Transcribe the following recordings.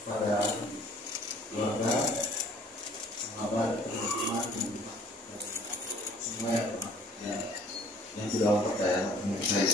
Kepada keluarga, sahabat, teman-teman, semua yang sudah percaya mengenai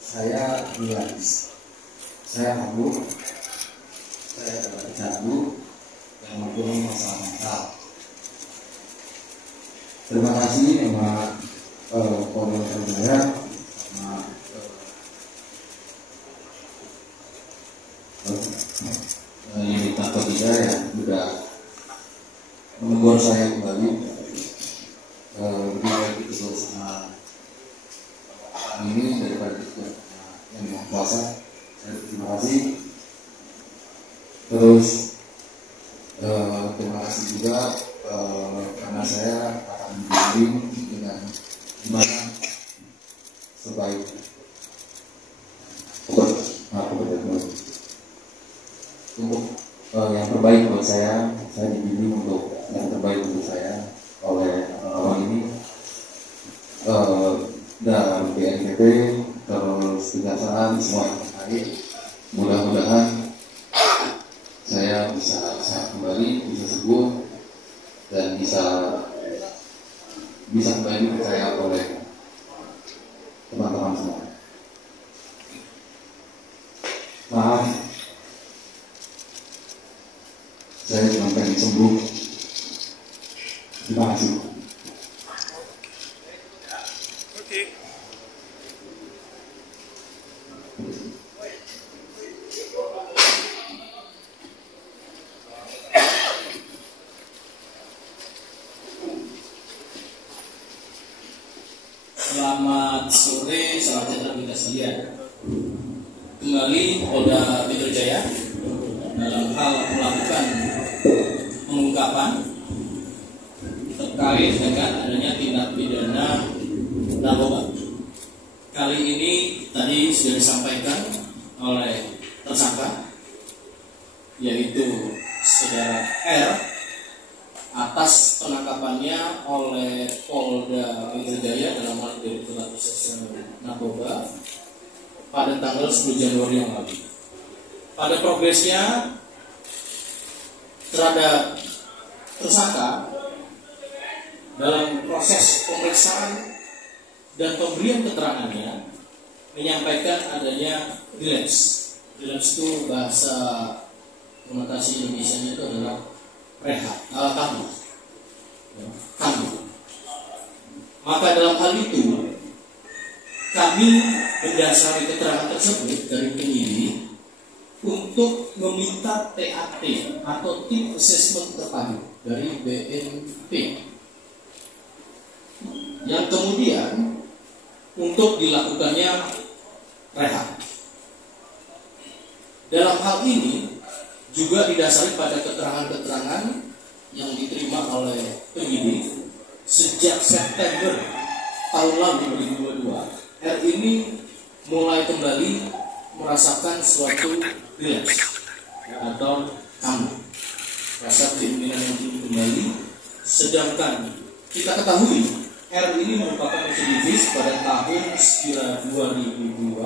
saya Milanis. Saya mampu, saya adalah pecandu yang mempunyai masalah mental. Terima kasih memang koordinator saya sama ini kantor kita yang sudah menegur saya kembali lebih baik itu sama ini daripada itu yang mau puasa. Saya terima kasih. Terus terima kasih juga karena saya akan membimbing dengan gimana sebaik untuk yang terbaik buat saya dibimbing untuk yang terbaik untuk saya oleh orang ini dan BNPB, terus kejaksaan, semua yang terkait. Mudah-mudahan saya bisa sehat kembali, bisa sembuh, dan bisa kembali dipercaya oleh teman-teman semua. Maaf, saya cuma pengen sembuh. Terima kasih. Selamat sore, salam sejahtera kita sekalian. Kembali Polda Metro Jaya dalam hal melakukan pengungkapan terkait dengan adanya tindak pidana narkoba. Kali ini tadi sudah disampaikan oleh tersangka, yaitu saudara R, atas penangkapannya oleh Polda Metro Jaya dalam hal Direktorat Reserse Narkoba pada tanggal 10 Januari yang lalu. Pada progresnya terhadap tersangka dalam proses pemeriksaan dan pemberian keterangannya menyampaikan adanya relapse. Relapse itu bahasa konotasi Indonesia itu adalah rehat, kambuh. Maka dalam hal itu kami berdasari keterangan tersebut dari penyidik untuk meminta TAT atau Tim Assessment Terpadu dari BNP, yang kemudian untuk dilakukannya rehab. Dalam hal ini juga didasari pada keterangan-keterangan yang diterima oleh penyidik sejak September tahun lalu 2022. R ini mulai kembali merasakan suatu relapse atau kambuh, rasa keinginan yang tinggi kembali. Sedangkan kita ketahui R ini merupakan residivis pada tahun sekira 2002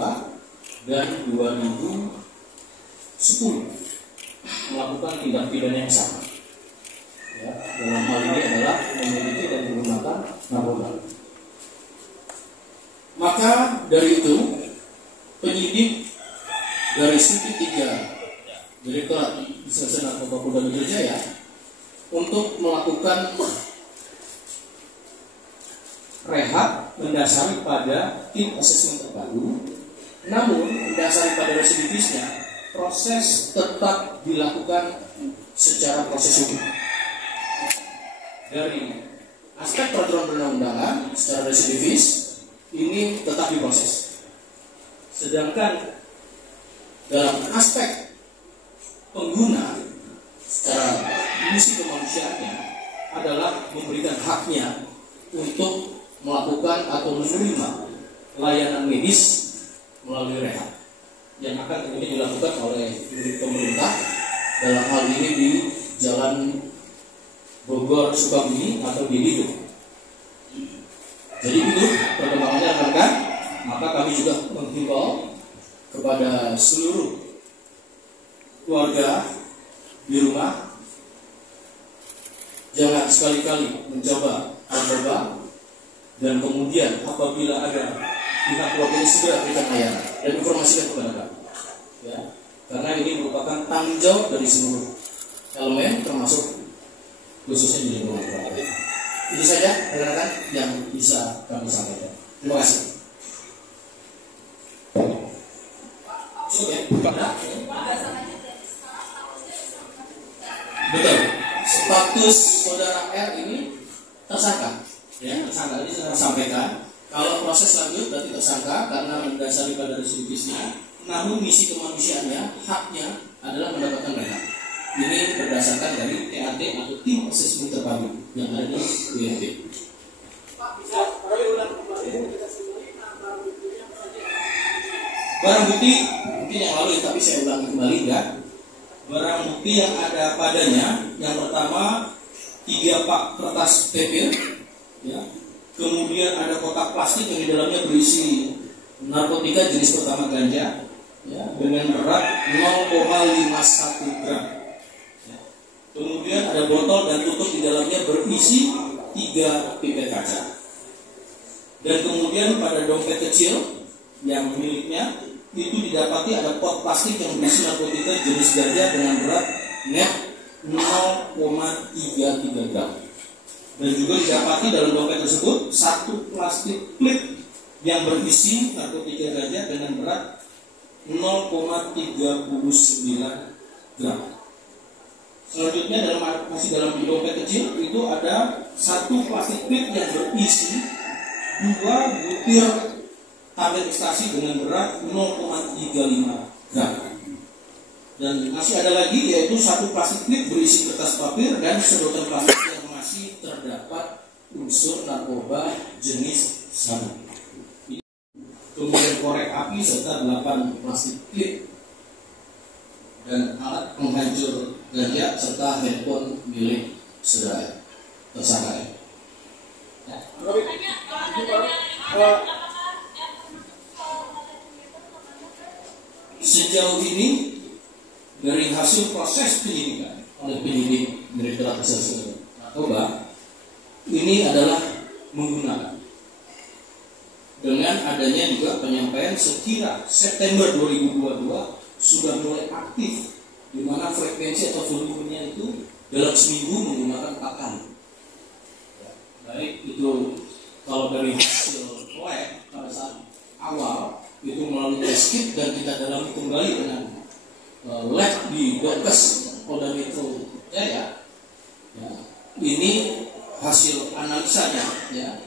dan 2010 melakukan tindak pidana yang sama. Ya, dalam hal ini adalah memiliki dan menggunakan narkoba. Maka dari itu penyidik dari Subdit 3 Direktorat Reserse Narkoba Polda Metro Jaya untuk melakukan rehab mendasari pada tim asesmen terpadu, namun mendasari pada residivisnya proses tetap dilakukan secara proses hukum. Dari aspek peraturan perundang-undangan secara residivis ini tetap diproses Sedangkan dalam aspek pengguna secara misi kemanusiaannya adalah memberikan haknya untuk melakukan atau menerima layanan medis melalui rehab yang akan kemudian dilakukan oleh pemerintah, dalam hal ini di Jalan Bogor Sukabumi atau di Lido. Jadi itu perkembangannya rekan. Maka kami juga menghimbau kepada seluruh keluarga di rumah, jangan sekali-kali mencoba narkoba, dan kemudian apabila ada pihak keluarga ini segera berikan layanan dan informasikan kepada kami, ya, karena ini merupakan tanggung jawab dari seluruh elemen, termasuk khususnya di lingkungan keluarga. Itu saja rekan-rekan yang bisa kami sampaikan. Terima kasih. Oke, betul. Status saudara R ini tersangka, ya, tersangka. Ini saya sampaikan. Kalau proses lanjut berarti tersangka karena mendasari pada residivisnya. Namun misi kemanusiaannya, haknya adalah mendapatkan rehab. Ini berdasarkan dari TAT atau tim asesmen terpadu yang ada di UNP. Barang bukti mungkin yang lalu, tapi saya ulangi kembali ya. Barang bukti yang ada padanya, yang pertama 3 pak kertas paper, ya. Kemudian ada kotak plastik yang di dalamnya berisi narkotika jenis pertama ganja, ya, dengan berat 0,51 gram. Ya. Kemudian ada botol dan tutup di dalamnya berisi 3 pipet kaca. Dan kemudian pada dompet kecil yang miliknya itu didapati ada pot plastik yang berisi narkotika jenis ganja dengan berat net 0,33 gram. Dan juga didapati dalam dompet tersebut 1 plastik klip yang berisi narkotika ganja dengan berat 0,39 gram. Selanjutnya masih dalam dompet kecil itu ada 1 plastik klip yang berisi 2 butir tablet ekstasi dengan berat 0,35 gram. Dan masih ada lagi yaitu 1 plastik klip berisi kertas papir dan sedotan plastik yang masih terdapat unsur narkoba jenis sabu. Kemudian korek api serta 8 plastik klip dan alat penghancur ganja serta handphone milik saudara tersangka. Ya. Sejauh ini dari hasil proses penyidikan oleh penyidik Direktorat Reserse Narkoba ini adalah menggunakan dengan adanya juga penyampaian sekira September 2022 sudah mulai aktif, di mana frekuensi atau volumenya itu dalam seminggu menggunakan 4 kali. Ya, baik itu kalau dari hasil lab pada saat awal itu melalui test kit dan kita dalami kembali dengan lab di Donkes Polda Metro Jaya. Ya, ini hasil analisanya, ya.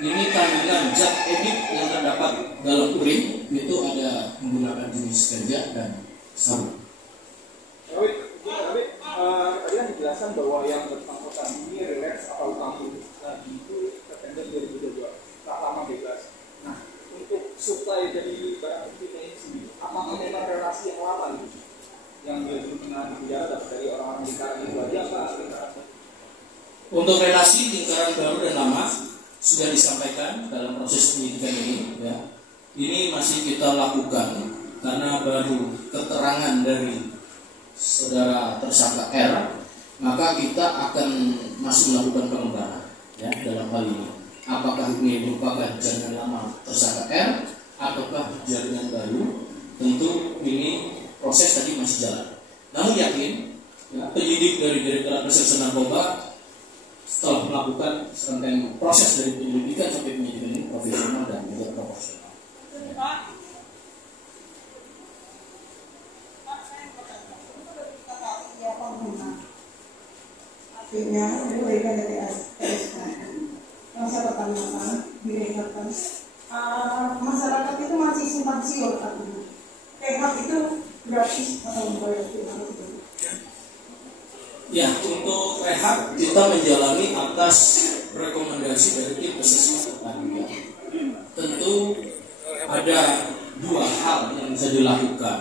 Ini kandungan zat edik yang terdapat dalam urin itu ada menggunakan jenis ganja dan sabu. Tadi kan dijelaskan bahwa yang bersangkutan ini relax atau kambuh lagi itu September 2022, tak lama bebas. Nah, untuk supply dari barang bukti ini sendiri, apakah memang relasi yang lama gitu? Yang dia pernah di penjara dari orang-orang lingkaran itu aja apa? Untuk relasi lingkaran baru dan lama sudah disampaikan dalam proses penyidikan ini, ya. Ini masih kita lakukan karena baru keterangan dari saudara tersangka R, maka kita akan masih melakukan pengembangan, ya, dalam hal ini. Apakah ini merupakan jaringan lama tersangka R ataukah jaringan baru? Tentu ini proses tadi masih jalan. Namun yakin, ya, penyidik dari Direktorat Reserse Narkoba setelah melakukan serangkaian proses dari penyelidikan sampai penyidikan ini profesional dan juga proporsional. Artinya diberikan dari SK. Yang saya pertanyakan, direkturkan masyarakat itu masih simpan simpang siur artinya. Rehab itu gratis atau membayar itu? Ya, untuk rehab kita menjalani atas rekomendasi dari tim asesmen pertanian. Tentu ada dua hal yang bisa dilakukan,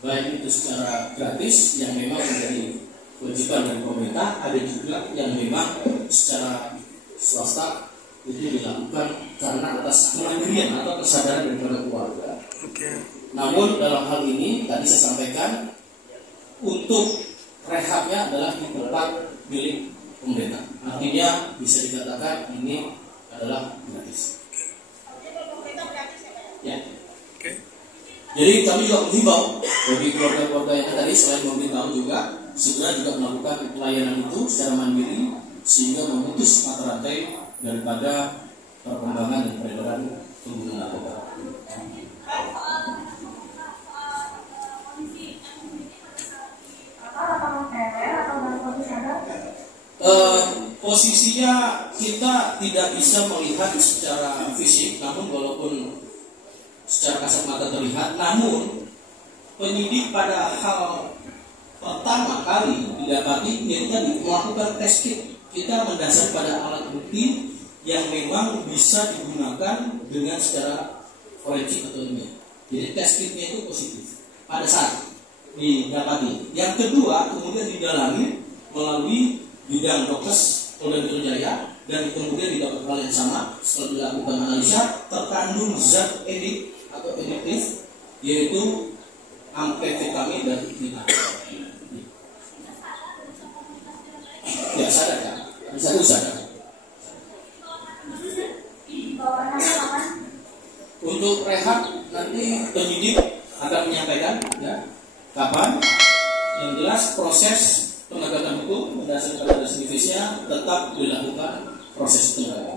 baik itu secara gratis yang memang menjadi kewajiban dari pemerintah, ada juga yang memang secara swasta itu dilakukan karena atas kemandirian atau kesadaran daripada keluarga. Namun dalam hal ini tadi saya sampaikan untuk rehabnya adalah di tempat milik pemerintah. Artinya bisa dikatakan ini adalah gratis. Ya. Jadi kami juga menghimbau bagi keluarga-keluarga yang tadi selain memberitahu juga segera juga melakukan pelayanan itu secara mandiri sehingga memutus mata rantai daripada perkembangan dan peredaran penggunaan narkoba. Posisinya kita tidak bisa melihat secara fisik, namun walaupun secara kasat mata terlihat, namun penyidik pada hal pertama kali didapati yaitu tadi melakukan tes kit. Kita mendasar pada alat bukti yang memang bisa digunakan dengan secara forensik atau ilmiah. Jadi tes kitnya itu positif pada saat didapati. Yang kedua kemudian didalami melalui bidang dokes Polda Metro Jaya dan kemudian didapat hal yang sama setelah dilakukan analisa terkandung zat edik atau ediktif yaitu amfetamin dan nitrogen. Ya sadar kan? Bisa sadar. Untuk rehab nanti penyidik akan menyampaikan ya kapan. Yang jelas proses penegakan hukum berdasarkan pada definisinya tetap dilakukan proses penegakan.